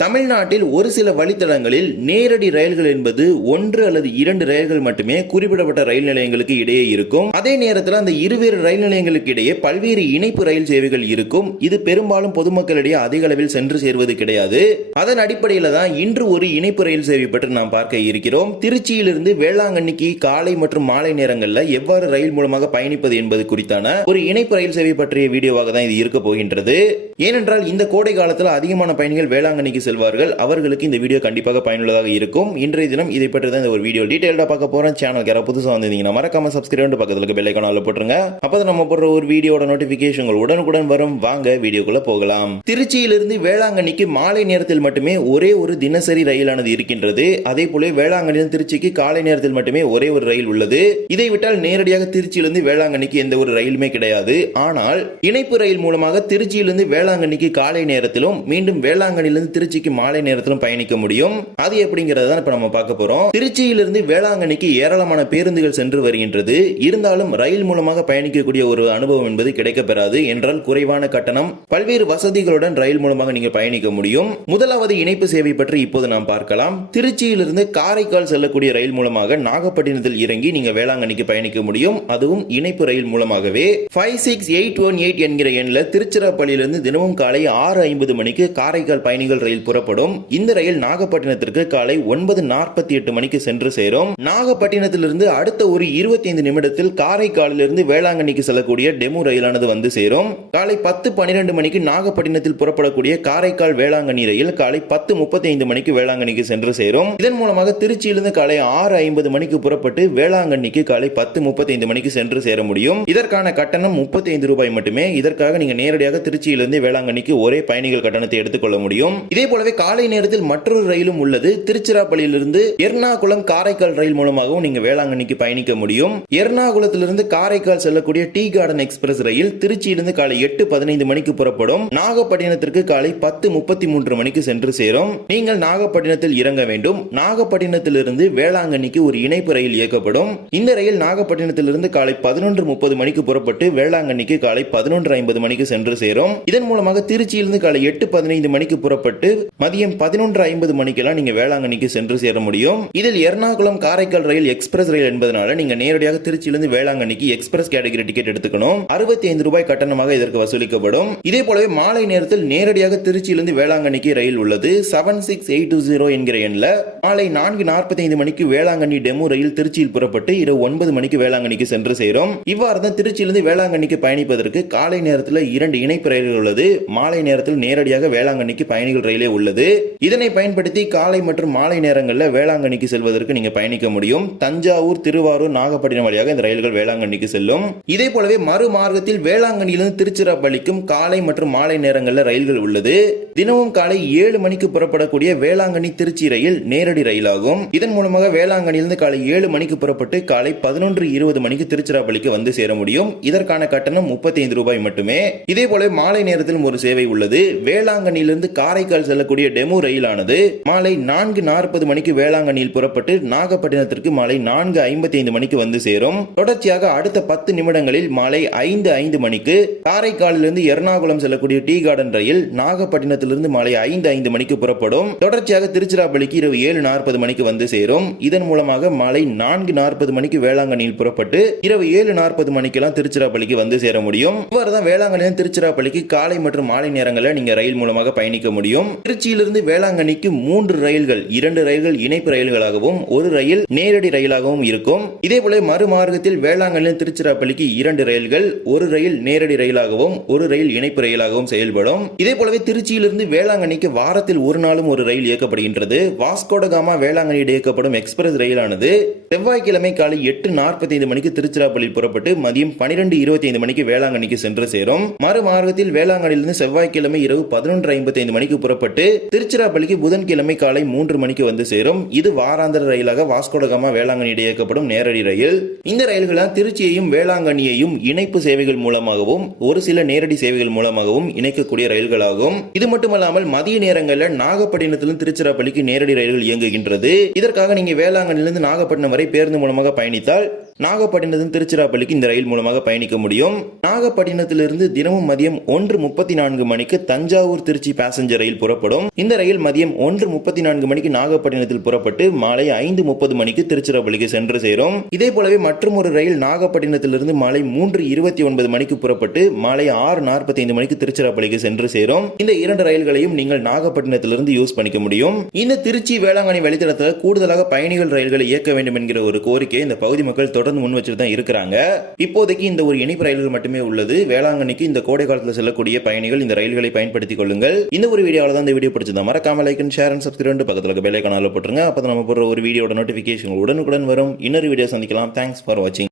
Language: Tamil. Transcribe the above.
தமிழ்நாட்டில் ஒரு சில வழித்தடங்களில் நேரடி ரயில்கள் என்பது 1 அல்லது 2 ரயில்கள் மட்டுமே குறிப்பிடப்பட்ட ரயில் நிலையங்களுக்கு இடையே இருக்கும். அதே நேரத்தில் அந்த இருவேறு ரயில் நிலையங்களுக்கு இடையே பல்வேறு இணைப்பு ரயில் சேவைகள் இருக்கும். இது பெரும்பாலும் பொதுமக்களிடையே அதிக அளவில் சென்று சேர்வது கிடையாது. அதன் அடிப்படையில் தான் இன்று ஒரு இணைப்பு ரயில் சேவை பற்றி நாம் பார்க்க இருக்கிறோம். திருச்சியிலிருந்து வேளாங்கண்ணிக்கு காலை மற்றும் மாலை நேரங்களில் எவ்வாறு ரயில் மூலமாக பயணிப்பது என்பது குறித்தான ஒரு இணைப்பு ரயில் சேவை பற்றிய வீடியோவாக தான் இது இருக்க போகின்றது. ஏனென்றால் இந்த கோடை காலத்தில் அதிகமான பயணிகள் வேளாங்கண்ணிக்கு செல்வார்கள். அவர்களுக்கு இந்த வீடியோ கண்டிப்பாக பயனுள்ளதாக இருக்கும். இன்றைய தினம் இதை பற்றி தான் இந்த ஒரு வீடியோ டீடைலா பார்க்க போறோம். சேனலுக்கு யாராவது புதுசாக வந்திருந்தீங்கன்னா மறக்காம சப்ஸ்கிரைப் பக்கத்துல இருக்க பெல் ஐகானை போட்டுருங்க. அப்பதான் நம்ம போடுற ஒரு வீடியோட நோட்டிபிகேஷன் உடனுக்குடன் வரும். வாங்க வீடியோக்குள்ள போகலாம். திருச்சியிலிருந்து வேளாங்கண்ணிக்கு மாலை நேரத்தில் மட்டுமே ஒரே ஒரு தினசரி ரயிலானது இருக்கின்றது. அதே போல வேளாங்கண்ணியில் திருச்சிக்கு காலை நேரத்தில் மட்டுமே ஒரே ஒரு ரயில் உள்ளது. இதை விட்டால் நேரடியாக திருச்சியிலிருந்து வேளாங்கண்ணிக்கு எந்த ஒரு ரயிலுமே கிடையாது. ஆனால் இணைப்பு ரயில் மூலமாக திருச்சியிலிருந்து வேளாங்கண்ணிக்கு காலை நேரத்திலும் மீண்டும் வேளாங்கண்ணிலிருந்து திருச்சிக்கு மாலை நேரத்திலும் பயணிக்க முடியும். அது எப்படிங்கறத இப்ப நம்ம பார்க்க போறோம். திருச்சியிலிருந்து வேளாங்கண்ணிக்கு ஏராளமான பேருந்துகள் சென்று வருகின்றது. இருந்தாலும் ரயில் மூலமாக பயணிக்கக்கூடிய ஒரு அனுபவம் என்பது கிடைக்கப்பெறாது. என்றால் குறைவான கட்டணம், பல்வேறு வசதிகளுடன் ரயில் மூலமாக நீங்க பயணிக்க முடியும். முதலாவது இணைப்பு சேவை பற்றி இப்போது நாம் பார்க்கலாம். திருச்சியிலிருந்து காரைக்கால் செல்லக்கூடிய ரயில் மூலமாக நாகப்பட்டினத்தில் இறங்கி நீங்க வேளாங்கண்ணிக்கு பயணிக்க முடியும். அதுவும் இணைப்பு ரயில் மூலமாகவே 56818 என்கிற எண்ணில் திருச்சிராப்பள்ளியிலிருந்து தினமும் காலை 6:50 மணிக்கு காரைக்கால் பயணிகள் ரயில் புறப்படும். இந்த ரயில் நாகப்பட்டினத்திற்கு காலை 9:48 மணிக்கு சென்று சேரும். நாகப்பட்டினத்திலிருந்து அடுத்த ஒரு 25 நிமிடத்தில் காரைக்காலிலிருந்து வேளாங்கண்ணிக்கு செல்லக்கூடிய டெமு ரயிலானது வந்து சேரும். காலை 10:12 மணிக்கு நாகப்பட்டினத்தில் புறப்படக்கூடிய காரைக்கால் வேளாங்கண்ணி ரயில் காலை 10:35 மணிக்கு வேளாங்கண்ணிக்கு சென்று சேரும். இதன் மூலமாக திருச்சியிலிருந்து காலை 6:50 மணிக்கு புறப்பட்டு வேளாங்கண்ணிக்கு காலை 10:35 மணிக்கு சென்று சேர முடியும். இதற்கான கட்டணம் 35 ரூபாய் மட்டுமே. இதற்காக நீங்க நேரடியாக திருச்சியிலிருந்து வேளாங்கண்ணிக்கு ஒரே பயணிகள் கட்டணத்தை எடுத்துக்கொள்ள முடியும். இதே போலவே காலை நேரத்தில் மற்றொரு ரயிலும் உள்ளது. திருச்சிராப்பள்ளியிலிருந்து எர்ணாகுளம் காரைக்கால் ரயில் மூலமாகவும் நீங்க வேளாங்கண்ணிக்கு பயணிக்க முடியும். எர்ணாகுளத்திலிருந்து காரைக்கால் செல்லக்கூடிய டீ கார்டன் எக்ஸ்பிரஸ் ரயில் திருச்சியிலிருந்து காலை 8:15 மணிக்கு புறப்படும். நாகப்பட்டினத்திற்கு காலை 10:33 மணிக்கு சென்று சேரும். நீங்கள் நாகப்பட்டினத்தில் இறங்க வேண்டும். நாகப்பட்டினத்திலிருந்து வேளாங்கண்ணிக்கு ஒரு இணைப்பு ரயில் இயக்கப்படும். இந்த ரயில் நாகப்பட்டினத்திலிருந்து காலை 11:30 மணிக்கு புறப்பட்டு வேளாங்கண்ணிக்கு காலை 11:50 மணிக்கு சென்று சேரும். இதன் மூலமாக திருச்சியிலிருந்து காலை 8:15 மணிக்கு புறப்பட்டு மதியம் 11:50 மணிக்கெல்லாம் நீங்க வேளாங்கண்ணிக்கு சென்று சேர முடியும். இதில் எர்ணாகுளம் காரைக்கால் ரயில் எக்ஸ்பிரஸ் ரயில் என்பதனால நீங்க நேரடியாக திருச்சியிலிருந்து வேளாங்கண்ணிக்கு எக்ஸ்பிரஸ் கேட்டகரி டிக்கெட் எடுத்துக்கணும். 65 ரூபாய் கட்டணமாக இதற்கு வசூலிக்கப்படும். இதே போலவே மாலை நேரத்தில் நேரடியாக திருச்சியிலிருந்து வேளாங்கண்ணிக்கு ரயில் உள்ளது. 76820 என்கிற எண்ணில் மாலை 4:45 மணிக்கு வேளாங்கண்ணி டெமு ரயில் திருச்சியில் புறப்பட்டு இரவு 9 மணிக்கு வேளாங்கண்ணிக்கு சென்று சேரும். இவ்வாறு தான் திருச்சியிலிருந்து வேளாங்கண்ணிக்கு பயணிப்பதற்கு காலை நேரத்தில் 2 இணைப்பு ரயில்கள் உள்ளது. மாலை நேரத்தில் நேரடியாக வேளாங்கண்ணிக்கு பயணிகள் ரயிலே உள்ளது. இதனை பயன்படுத்தி காலை மற்றும் மாலை நேரங்களில் வேளாங்கண்ணிக்கு செல்வதற்கு நீங்க பயணிக்க முடியும். தஞ்சாவூர், திருவாரூர், நாகப்பட்டினம் வழியாக இந்த ரயில்கள் வேளாங்கண்ணிக்கு செல்லும். இதே போலவே மறுமார்க்கத்தில் வேளாங்கண்ணியிலிருந்து திருச்சிராப்பள்ளிக்கும் காலை மற்றும் மாலை நேரங்களில் ரயில்கள் உள்ளது. தினமும் காலை 7 மணிக்கு புறப்படக்கூடிய வேளாங்கண்ணி திருச்சி ரயில் நேரடி ரயிலாகும். இதன் மூலமாக வேளாங்கண்ணியிலிருந்து காலை 7 மணிக்கு புறப்பட்டு காலை 11:20 மணிக்கு திருச்சிராப்பள்ளிக்கு வந்து சேர முடியும். இதற்கான கட்டணம் 35 ரூபாய் மட்டுமே. இதே போல மாலை நேரத்திலும் ஒரு சேவை உள்ளது. வேளாங்கண்ணியிலிருந்து காரைக்கால் செல்லக்கூடிய டெமு ரயிலானது மாலை 4:40 மணிக்கு வேளாங்கண்ணியில் புறப்பட்டு நாகப்பட்டினத்திற்கு மாலை 4:55 மணிக்கு வந்து சேரும். தொடர்ச்சியாக அடுத்த 10 நிமிடங்களில் மாலை 5:05 மணிக்கு காரைக்காலிலிருந்து எர்ணாகுளம் செல்லக்கூடிய டீ கார்டன் ரயில் நாகப்பட்டினத்திலிருந்து மாலை 5:05 மணிக்கு புறப்படும். தொடர்ச்சியாக திருச்சிராப்பள்ளிக்கு இரவு 7:40 மணிக்கு வந்து சேரும். இதன் மூலமாக மாலை 4:40 மணிக்கு வேளாங்கண்ணியில் புறப்பட்டு இரவு 7:40 மணிக்கெல்லாம் திருச்சிராப்பள்ளிக்கு வந்து சேர முடியும். இவ்வாறுதான் வேளாங்கண்ணியில் திருச்சிராப்பள்ளிக்கு காலை மற்றும் மாலை நேரங்களில் நீங்க ரயில் மூலமாக பயணிக்க முடியும். திருச்சியிலிருந்து வேளாங்கண்ணிக்கு 3 ரயில்கள், 2 ரயில்கள் இணைப்பு ரயில்களாகவும் ஒரு ரயில் நேரடி ரயிலாகவும் இருக்கும். இதே போல மறுமார்க்கத்தில் வேளாங்கண்ணி திருச்சிராப்பள்ளிக்கு 2 ரயில்கள், ஒரு ரயில் நேரடி ரயிலாகவும் ஒரு ரயில் இணைப்பு ரயிலாகவும் செயல்படும். இதே போலவே திருச்சியிலிருந்து வேளாங்கண்ணிக்கு வாரத்தில் ஒரு நாளும் ஒரு ரயில் இயக்கப்படுகின்றது. வாஸ்கோடகாமா வேளாங்கண்ணி இயக்கப்படும் எக்ஸ்பிரஸ் ரயிலானது செவ்வாய்க்கிழமை காலை 8:45 மணிக்கு திருச்சிராப்பள்ளி புறப்பட்டு மதியம் 12:25 மணிக்கு வேளாங்கண்ணிக்கு சென்று சேரும். மறுமார்க்கத்தில் வேளாங்கண்ணிலிருந்து செவ்வாய்க்கிழமை இரவு 11:55 மணிக்கு புறப்பட்டு திருச்சிராப்பள்ளிக்கு புதன்கிழமை காலை 3 மணிக்கு வந்து சேரும். இது வாராந்திர ரயிலாக வாஸ்கோடகாமா வேளாங்கண்ணி இயக்கப்படும் நேரடி ரயில். இந்த ரயில்கள் திருச்சியையும் வேளாங்கண்ணியையும் இணைப்பு சேவைகள் மூலமாகவும் ஒரு சில நேரடி சேவைகள் மூலமாகவும் இணைக்கக்கூடிய ரயில்களாகும். இது மட்டுமல்லாமல் மதிய நேரங்களில் நாகப்பட்டினத்திலிருந்து திருச்சிராப்பள்ளிக்கு நேரடி ரயில்கள் இயங்குகின்றது. இதற்காக நீங்க வேளாங்கண்ணிலிருந்து நாகப்பட்டினம் வரை பேருந்து மூலமாக பயணித்தால் நாகப்பட்டினத்திலிருந்து திருச்சிராப்பள்ளிக்கு இந்த ரயில் மூலமாக பயணிக்க முடியும். நாகப்பட்டினத்திலிருந்து தினமும் மதியம் 1:34 மணிக்கு தஞ்சாவூர் திருச்சி பேசஞ்சர் ரயில் புறப்படும். இந்த ரயில் மதியம் 1:34 மணிக்கு நாகப்பட்டினத்தில் புறப்பட்டு மாலை 5:30 மணிக்கு திருச்சிராப்பள்ளிக்கு சென்று சேரும். இதே போலவே மற்றும் ஒரு ரயில் நாகப்பட்டினத்திலிருந்து மாலை 3:29 மணிக்கு புறப்பட்டு மாலை 6:45 மணிக்கு திருச்சிராப்பள்ளிக்கு சென்று சேரும். இந்த இரண்டு ரயில்களையும் நீங்கள் நாகப்பட்டினத்திலிருந்து யூஸ் பண்ணிக்க முடியும். இந்த திருச்சி வேளாங்கண்ணி வழித்தடத்தில் கூடுதலாக பயணிகள் ரயில்களை இயக்க வேண்டும் என்கிற ஒரு கோரிக்கை இந்த பகுதி மக்கள் தொடர்ந்து முன் வச்சுட்டு தான் இருக்கிறாங்க. இப்போதைக்கு இந்த ஒரு இணைப்பு ரயில்கள் மட்டுமே உள்ளது. வேளாங்கண்ணிக்கு இந்த கோடை காலத்தில் செல்லக்கூடிய பயணிகள் இந்த ரயில்களை பயன்படுத்திக் கொள்ளுங்கள். இந்த ஒரு வீடியோவில் தான் இந்த வீடியோ பிடிச்சதா மறக்காம like and share and subscribe பக்கத்தில் பெல் ஐகானை போட்டுருங்க. அப்போ நம்ம போடுற ஒரு வீடியோட நோட்டிபிகேஷன் உடனுக்குடன் வரும். இன்னொரு வீடியோ சந்திக்கலாம். தேங்க்ஸ் ஃபார் வாட்சிங்.